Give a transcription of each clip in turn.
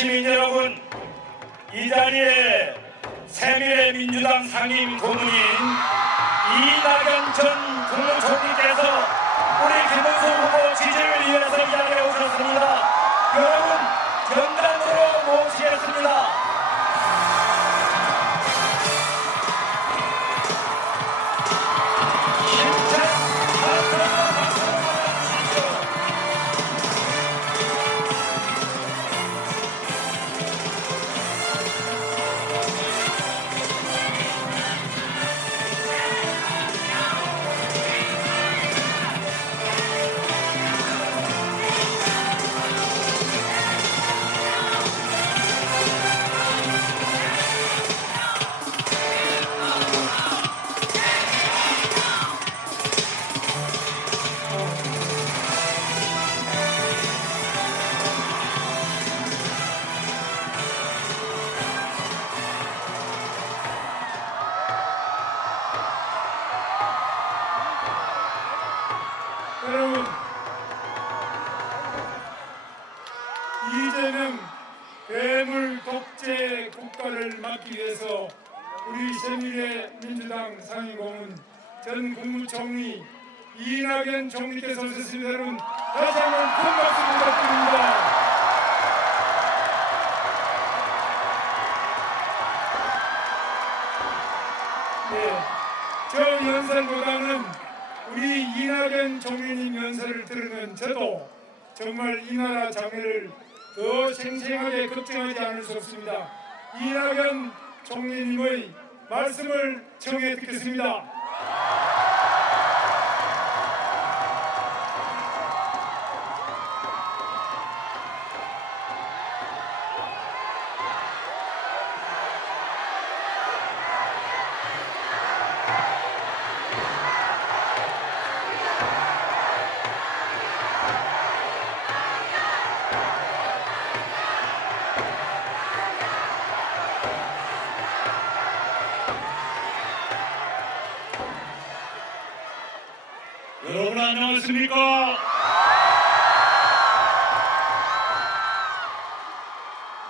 시민 여러분, 이 자리에 새미래민주당 상임 고문인 이낙연 전 국무총리께서 우리 김문수 후보 지지를 위해서 이 자리에 오셨습니다. 여러분, 경단으로 모시겠습니다. 여러분, 이재명 괴물 독재 국가를 막기 위해서 우리 새미래민주당 상임고문 전 국무총리 이낙연 총리께서 오셨습니다. 여러분, 다시 한번 큰 박수 부탁드립니다. 네, 저 연설보다는 우리 이낙연 총리님 연설을 들으면 저도 정말 이 나라 장애를 더 생생하게 걱정하지 않을 수 없습니다. 이낙연 총리님의 말씀을 청해 듣겠습니다. 여러분 안녕하십니까?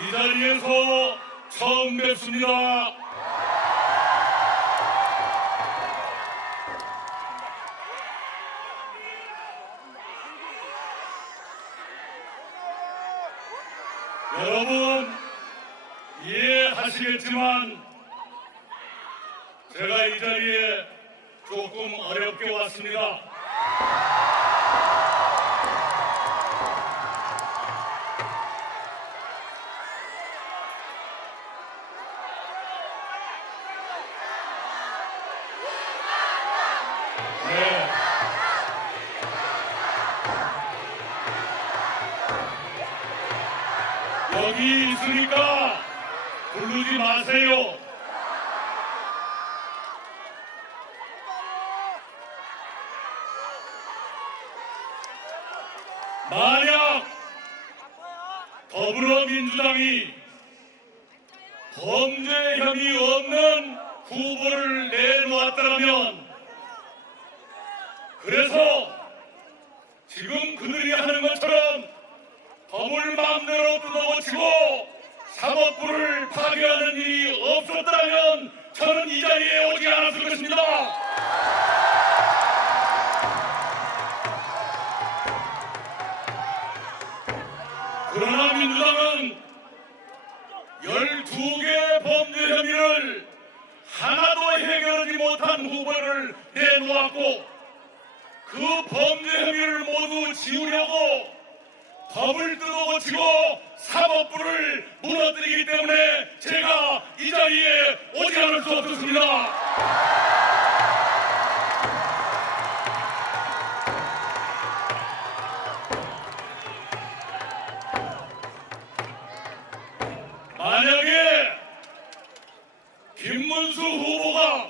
이 자리에서 처음 뵙습니다. 여러분 이해하시겠지만 제가 이 자리에 조금 어렵게 왔습니다. 네. 여기 있으니까 부르지 마세요. 만약 더불어민주당이 범죄 혐의 없는 후보를 내놓았더라면, 그래서 지금 그들이 하는 것처럼 법을 마음대로 뜯어고치고 사법부를 파괴하는 일이 없었다면 저는 이 자리에 오지 않았을 것입니다. 그러나 민주당은 12개 범죄 혐의를 하나도 해결하지 못한 후보를 내놓았고, 그 범죄 혐의를 모두 지우려고 법을 뜯어고치고 사법부를 무너뜨리기 때문에 제가 이 자리에 오지 않을 수 없었습니다. 만약에 김문수 후보가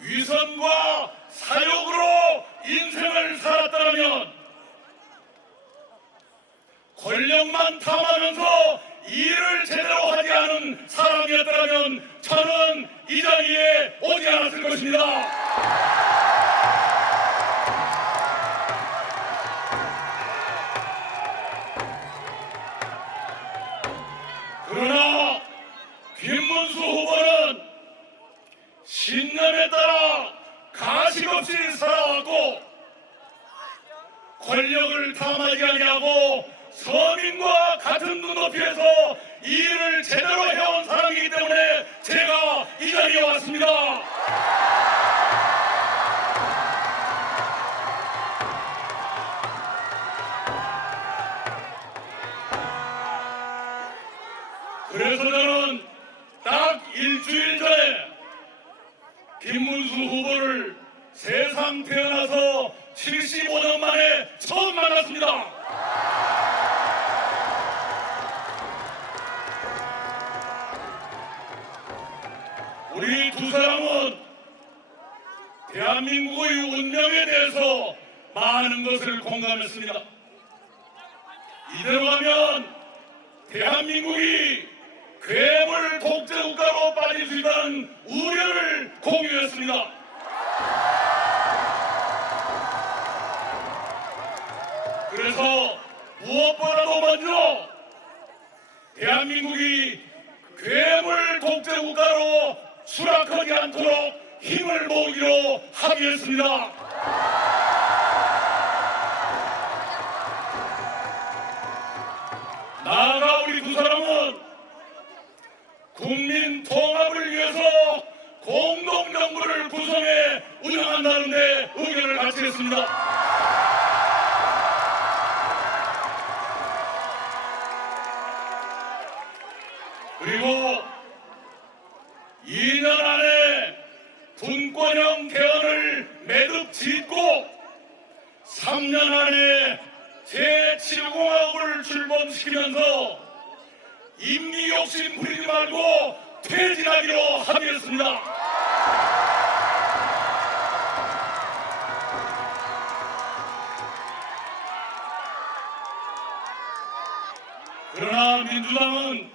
위선과 사욕으로 인생을 살았다면, 권력만 탐하면서 일을 제대로 하지 않은 사람이었다면 저는 이 자리에 오지 않았을 것입니다. 일을 탐하지 아니하고 서민과 같은 눈높이에서 이 일을 제대로 해온 사람이기 때문에 제가 이 자리에 왔습니다. 그래서 저는 딱 일주일 전에 김문수 후보를 세상 태어나서 75년 만에 처음 만났습니다. 우리 두 사람은 대한민국의 운명에 대해서 많은 것을 공감했습니다. 이대로 가면 대한민국이 괴물 독재국가로 빠질 수 있다는 우려를 공유했습니다. 그래서 무엇보다도 먼저 대한민국이 괴물 독재국가로 수락하지 않도록 힘을 모으기로 합의했습니다. 나아가 우리 두 사람은 국민 통합을 위해서 공동정부를 구성해 운영한다는 데 의견을 같이 했습니다. 그리고 2년 안에 분권형 개헌을 매듭 짓고 3년 안에 제7공화국을 출범시키면서 임기 욕심 부리지 말고 퇴진하기로 합의했습니다. 그러나 민주당은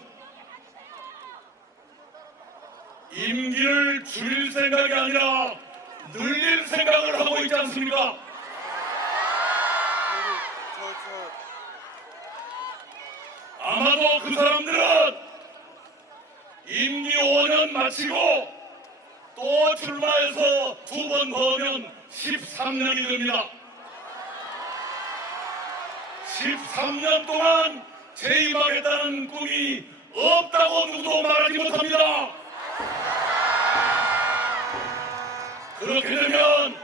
임기를 줄일 생각이 아니라 늘릴 생각을 하고 있지 않습니까? 아마도 그 사람들은 임기 5년 마치고 또 출마해서 2번 더 하면 13년이 됩니다. 13년 동안 재임하겠다는 꿈이 없다고 누구도 말하지 못합니다. 그렇게 되면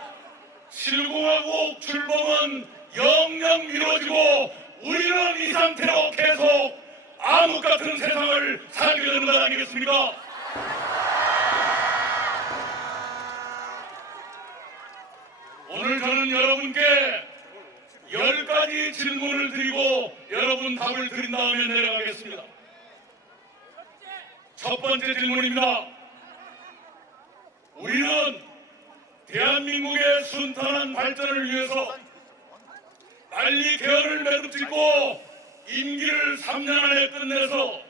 7공화국 출범은 영영 미뤄지고 우리는 이 상태로 계속 암흑 같은 세상을 살게 되는 것 아니겠습니까? 오늘 저는 여러분께 10가지 질문을 드리고 여러분 답을 드린 다음에 내려가겠습니다. 첫 번째 질문입니다. 우리는 대한민국의 순탄한 발전을 위해서 빨리 개헌을 매듭짓고 임기를 3년 안에 끝내서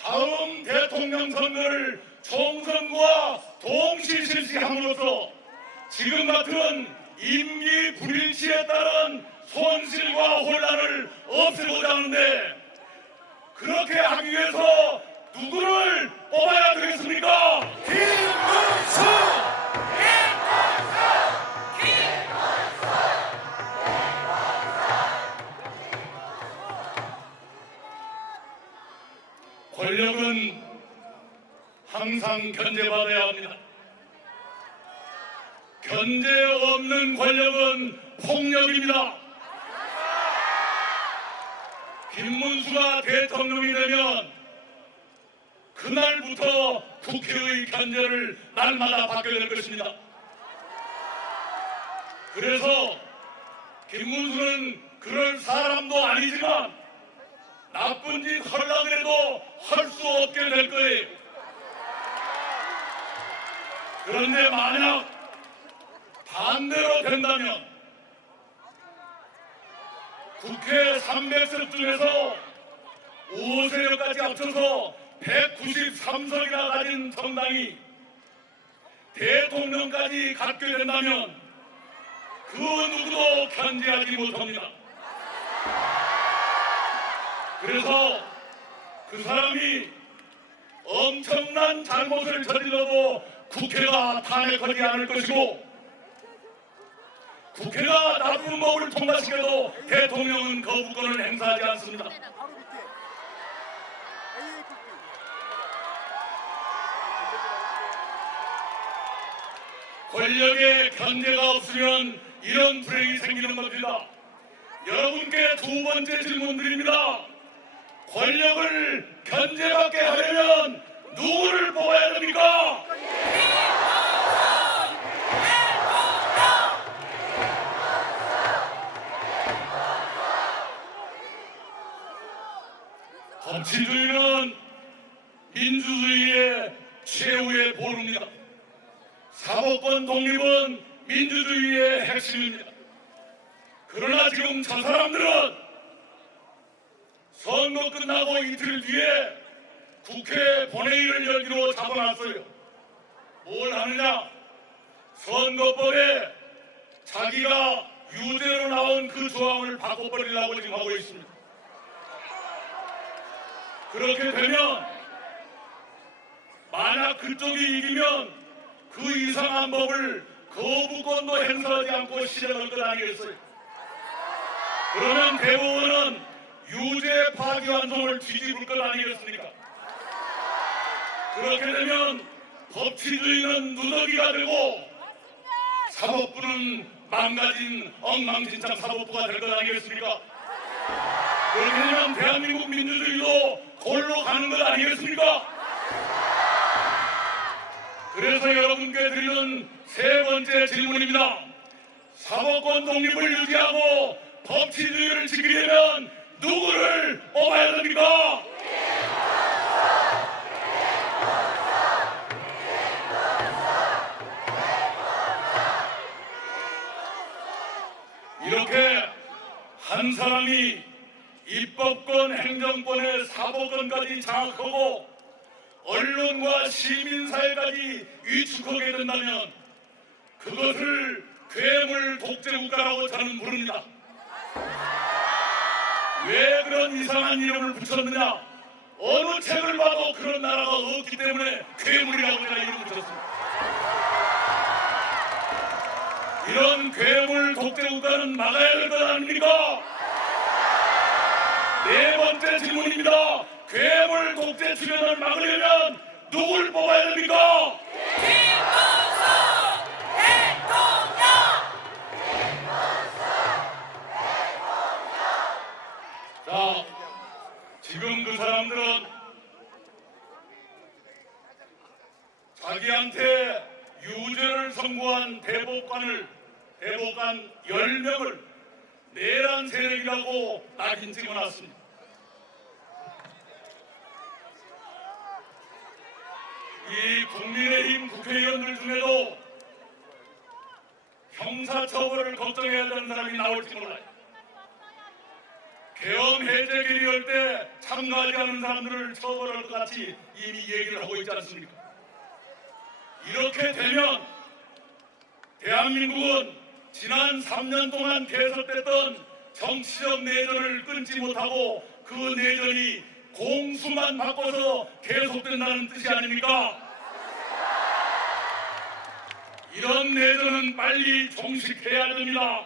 다음 대통령 선거를 총선과 동시 실시함으로써 지금 같은 임기 불일치에 따른 손실과 혼란을 없애고자 하는데 그렇게 하기 위해서 누구를 뽑아야 되겠습니까? 김문수! 권력은 항상 견제받아야 합니다. 견제 없는 권력은 폭력입니다. 김문수가 대통령이 되면 그날부터 국회의 견제를 날마다 받게 될 것입니다. 그래서 김문수는 그럴 사람도 아니지만 나쁜 짓 하려고 해도 할 수 없게 될 거예요. 그런데 만약 반대로 된다면 국회 300석 중에서 5세력까지 합쳐서 193석이나 가진 정당이 대통령까지 갖게 된다면 그 누구도 견제하지 못합니다. 그래서 그 사람이 엄청난 잘못을 저질러도 국회가 탄핵하지 않을 것이고 국회가 나쁜 법을 통과시켜도 대통령은 거부권을 행사하지 않습니다. 권력의 견제가 없으면 이런 불행이 생기는 겁니다. 여러분께 두 번째 질문 드립니다. 권력을 견제받게 하려면 누구를 뽑아야 됩니까? 법치주의는 민주주의의 최후의 보루입니다. 사법권 독립은 민주주의의 핵심입니다. 그러나 지금 저 사람들은 선거 끝나고 이틀 뒤에 국회 본회의를 열기로 잡아놨어요. 뭘 하느냐? 선거법에 자기가 유죄로 나온 그 조항을 바꿔버리려고 지금 하고 있습니다. 그렇게 되면 만약 그쪽이 이기면 그 이상한 법을 거부권도 행사하지 않고 실행할 것 아니겠어요? 그러면 대법원은 유죄 파기환송을 뒤집을 것 아니겠습니까? 그렇게 되면 법치주의는 누더기가 되고 사법부는 망가진 엉망진창 사법부가 될 것 아니겠습니까? 그렇게 되면 대한민국 민주주의도 골로 가는 것 아니겠습니까? 그래서 여러분께 드리는 세 번째 질문입니다. 사법권 독립을 유지하고 법치주의를 지키려면 누구를 뽑아야 됩니까? 이렇게 한 사람이 입법권, 행정권의 사법권까지 장악하고 언론과 시민사회까지 위축하게 된다면 그것을 괴물 독재국가라고 저는 부릅니다. 왜 그런 이상한 이름을 붙였느냐? 어느 책을 봐도 그런 나라가 없기 때문에 괴물이라고 제가 이름을 붙였습니다. 이런 괴물 독재국가는 막아야 될 것 아닙니까? 네 번째 질문입니다. 괴물 독재 출현을 막으려면 누굴 뽑아야 됩니까? 김문수 대통령! 자, 지금 그 사람들은 자기한테 유죄를 선고한 대법관 10명을 내란 세력이라고 낙인 찍어놨습니다. 이 국민의힘 국회의원들 중에도 형사처벌을 걱정해야 되는 사람이 나올지 몰라요. 계엄 해제 결의할 때 참가하지 않은 사람들을 처벌할 것 같이 이미 얘기를 하고 있지 않습니까? 이렇게 되면 대한민국은 지난 3년 동안 계속됐던 정치적 내전을 끊지 못하고 그 내전이 공수만 바꿔서 계속된다는 뜻이 아닙니까? 이런 내전은 빨리 종식해야 됩니다.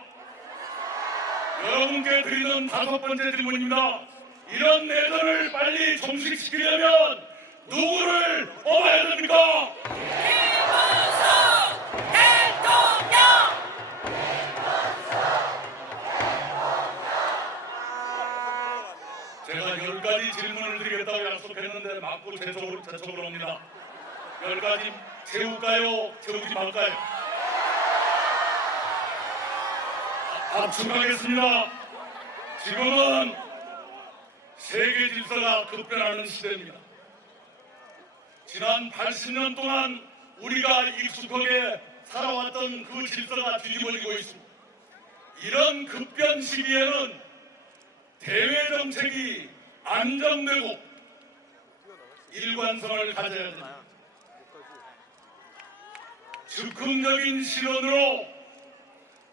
여러분께 드리는 5번째 질문입니다. 이런 내전을 빨리 종식시키려면 누구를 뽑아야 됩니까? 김문수 대통령! 제가 10가지 질문을 드리겠다고 약속했는데 맞고 제 쪽으로 옵니다. 10가지 채울까요? 채우지 말까요? 압축하겠습니다. 지금은 세계 질서가 급변하는 시대입니다. 지난 80년 동안 우리가 익숙하게 살아왔던 그 질서가 뒤집어지고 있습니다. 이런 급변 시기에는 대외 정책이 안정되고 일관성을 가져야 됩니다. 즉흥적인 실언으로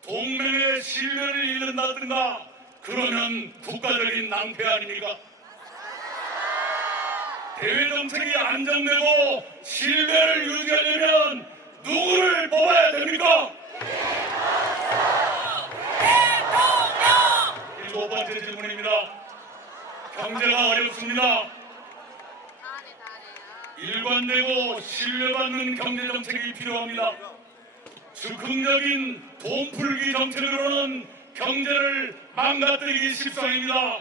동맹의 신뢰를 잃는다든가 그러면 국가적인 낭패 아닙니까? 대외 정책이 안정되고 신뢰를 유지하려면 누구를 뽑아야 됩니까? 번째 질문입니다. 경제가 어렵습니다. 일관되고 신뢰받는 경제정책이 필요합니다. 즉흥적인 돈풀기 정책으로는 경제를 망가뜨리기 십상입니다.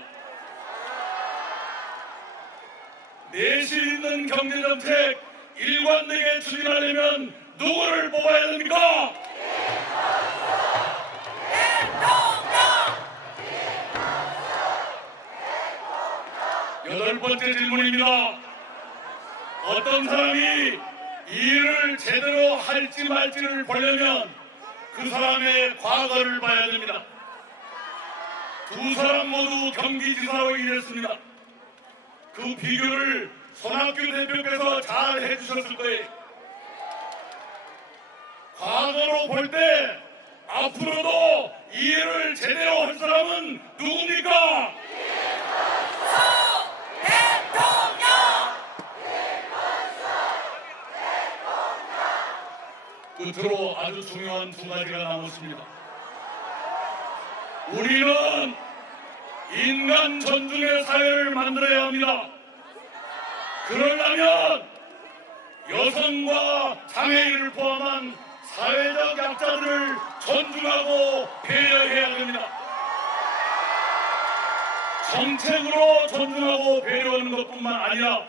내실 있는 경제정책 일관되게 추진하려면 누구를 뽑아야 됩니까? 여덟 번째 질문입니다. 어떤 사람이 이 일을 제대로 할지 말지를 보려면 그 사람의 과거를 봐야 됩니다. 두 사람 모두 경기지사로 일했습니다. 그 비교를 손학규 대표께서 잘 해주셨을 거예요. 과거로 볼 때 앞으로도 이 일을 제대로 할 사람은 누굽니까? 끝으로 아주 중요한 두 가지가 남았습니다. 우리는 인간 존중의 사회를 만들어야 합니다. 그러려면 여성과 장애인을 포함한 사회적 약자들을 존중하고 배려해야 됩니다. 정책으로 존중하고 배려하는 것뿐만 아니라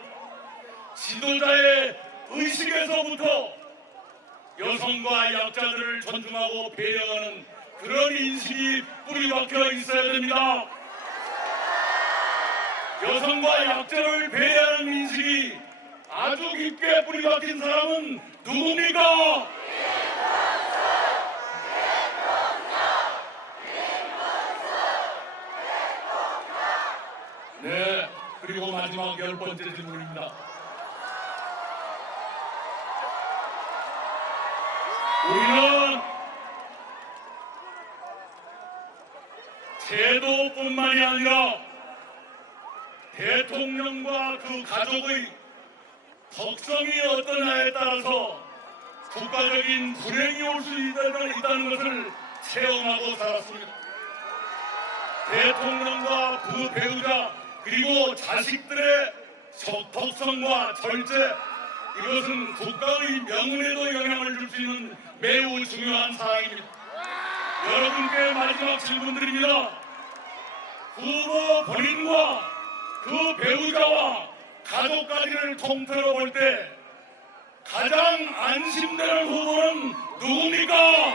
지도자의 의식에서부터 여성과 약자들을 존중하고 배려하는 그런 인식이 뿌리박혀 있어야 됩니다. 여성과 약자를 배려하는 인식이 아주 깊게 뿌리박힌 사람은 누굽니까? 네, 그리고 마지막 열 번째 질문입니다. 우리는 제도뿐만이 아니라 대통령과 그 가족의 덕성이 어떠냐에 따라서 국가적인 불행이 올 수 있다는 것을 체험하고 살았습니다. 대통령과 그 배우자 그리고 자식들의 덕성과 절제, 이것은 국가의 명운에도 영향을 줄 수 있는 매우 중요한 사항입니다. 여러분께 마지막 질문드립니다. 후보 본인과 그 배우자와 가족까지를 통틀어 볼 때 가장 안심되는 후보는 누굽니까?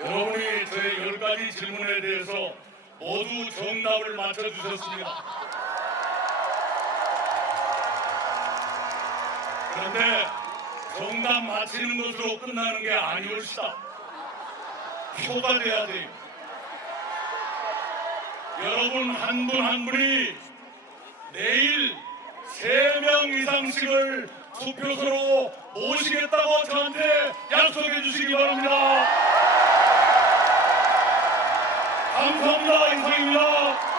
여러분이 저의 10가지 질문에 대해서 모두 정답을 맞춰주셨습니다. 그런데 정답 맞히는 것으로 끝나는 게 아니올시다. 표가 돼야 돼요. 여러분 한 분 한 분이 내일 3명 이상씩을 투표소로 모시겠다고 저한테 약속해 주시기 바랍니다. 감사합니다. 이상입니다.